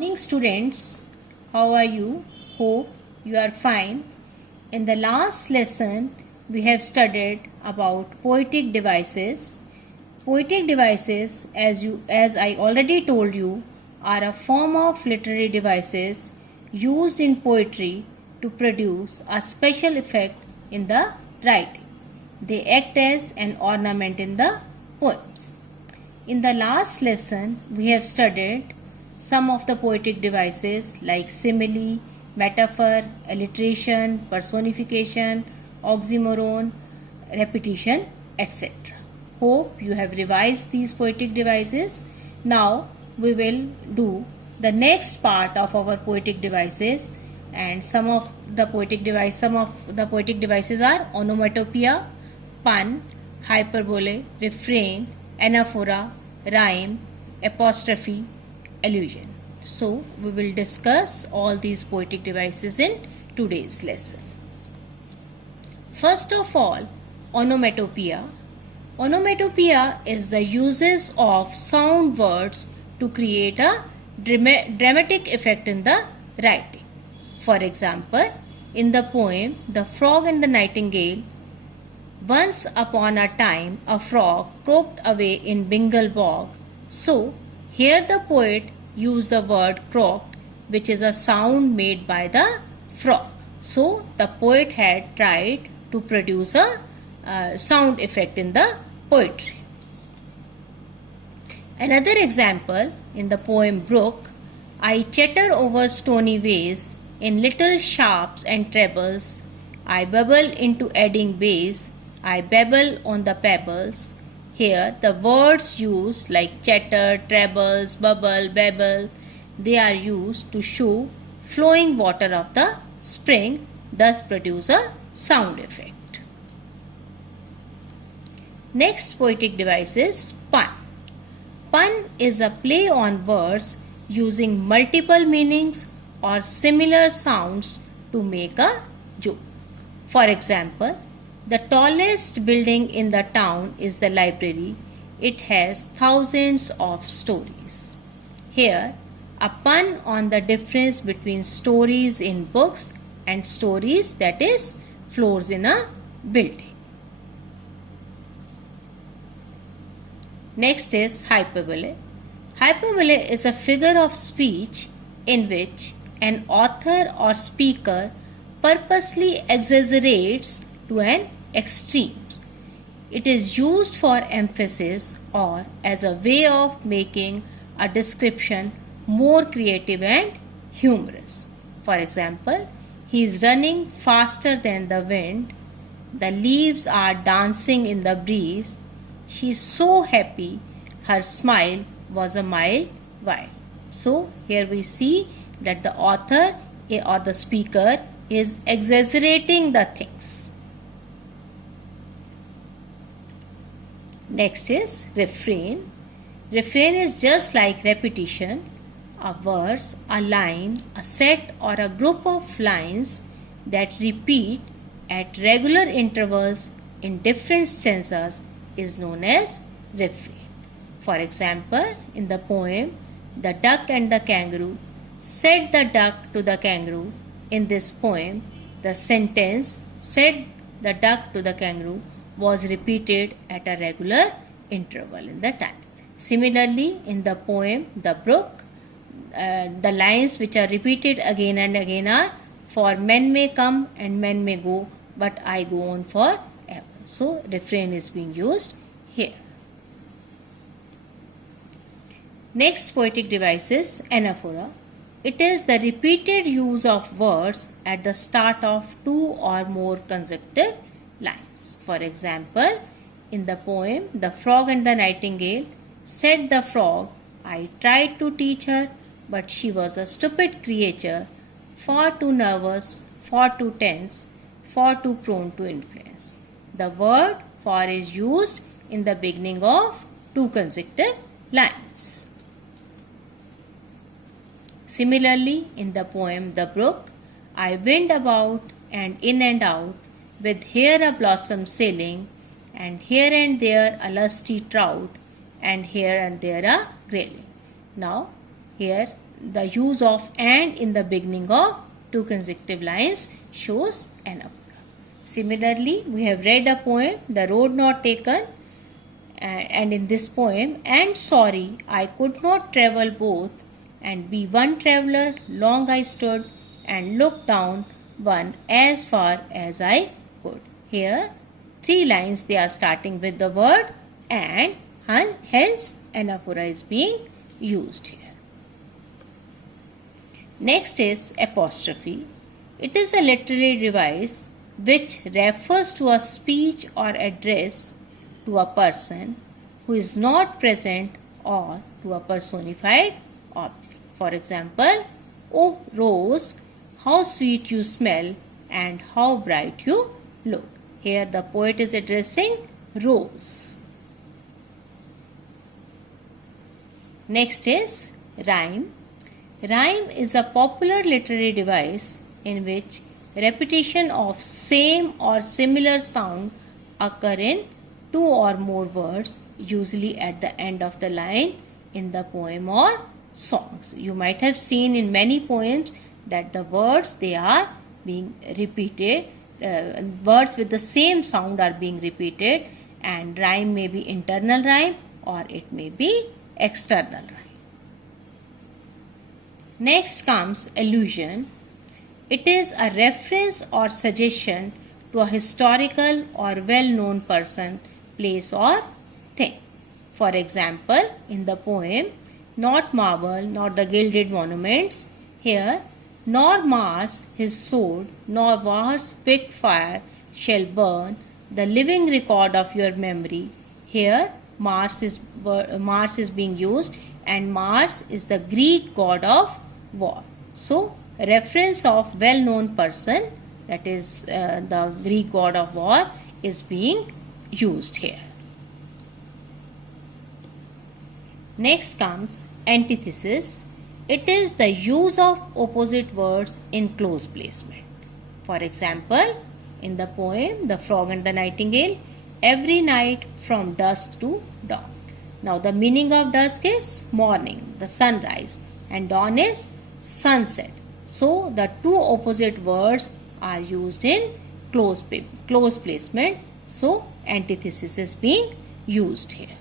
Morning students, how are you? Hope you are fine. In the last lesson, we have studied about poetic devices. Poetic devices, as I already told you, are a form of literary devices used in poetry to produce a special effect in the writing. They act as an ornament in the poems. In the last lesson, we have studied some of the poetic devices like simile, metaphor, alliteration, personification, oxymoron, repetition, etc. Hope you have revised these poetic devices. Now we will do the next part of our poetic devices, and some of the poetic devices are onomatopoeia, pun, hyperbole, refrain, anaphora, rhyme, apostrophe, allusion. So we will discuss all these poetic devices in today's lesson. First of all, onomatopoeia. Onomatopoeia is the uses of sound words to create a dramatic effect in the writing. For example, in the poem The Frog and the Nightingale, once upon a time a frog croaked away in Bengal bog. So, here the poet used the word croaked, which is a sound made by the frog. So, the poet had tried to produce a sound effect in the poetry. Another example, in the poem Brook, I chatter over stony ways, in little sharps and trebles, I bubble into adding bass, I babble on the pebbles. Here, the words used like chatter, trebles, bubble, babble, they are used to show flowing water of the spring, thus produce a sound effect. Next poetic device is pun. Pun is a play on words using multiple meanings or similar sounds to make a joke. For example, the tallest building in the town is the library. It has thousands of stories. Here, a pun on the difference between stories in books and stories, that is, floors in a building. Next is hyperbole. Hyperbole is a figure of speech in which an author or speaker purposely exaggerates to an extreme. It is used for emphasis or as a way of making a description more creative and humorous. For example, he is running faster than the wind. The leaves are dancing in the breeze. She is so happy. Her smile was a mile wide. So here we see that the author or the speaker is exaggerating the things. Next is refrain. Refrain is just like repetition. A verse, a line, a set or a group of lines that repeat at regular intervals in different stanzas is known as refrain. For example, in the poem The Duck and the Kangaroo, said the duck to the kangaroo. In this poem, the sentence said the duck to the kangaroo was repeated at a regular interval in the time. Similarly, in the poem The Brook, the lines which are repeated again and again are, for men may come and men may go, but I go on forever. So, refrain is being used here. Next poetic device is anaphora. It is the repeated use of words at the start of two or more consecutive lines. For example, in the poem The Frog and the Nightingale, said the frog, I tried to teach her, but she was a stupid creature, far too nervous, far too tense, far too prone to influence. The word for is used in the beginning of two consecutive lines. Similarly, in the poem The Brook, I wend about and in and out, with here a blossom sailing, and here and there a lusty trout, and here and there a grayling. Now, here the use of and in the beginning of two consecutive lines shows anaphora. Similarly, we have read a poem, The Road Not Taken, and in this poem, and sorry, I could not travel both, and be one traveler, long I stood, and looked down one as far as I could. Here, three lines they are starting with the word and hence anaphora is being used here. Next is apostrophe. It is a literary device which refers to a speech or address to a person who is not present or to a personified object. For example, oh Rose, how sweet you smell and how bright you look. Here the poet is addressing Rose. Next is rhyme. Rhyme is a popular literary device in which repetition of same or similar sound occur in two or more words, usually at the end of the line in the poem or songs. You might have seen in many poems that the words they are being repeated, words with the same sound are being repeated, and rhyme may be internal rhyme or it may be external rhyme. Next comes allusion. It is a reference or suggestion to a historical or well-known person, place or thing. For example, in the poem, Not marble, nor the gilded monuments, here, nor Mars his sword, nor Mars quick fire shall burn the living record of your memory. Here, Mars is being used, and Mars is the Greek god of war. So, reference of well-known person, that is the Greek god of war, is being used here. Next comes antithesis. It is the use of opposite words in close placement. For example, in the poem The Frog and the Nightingale, every night from dusk to dawn. Now the meaning of dusk is morning, the sunrise, and dawn is sunset. So the two opposite words are used in close placement. So antithesis is being used here.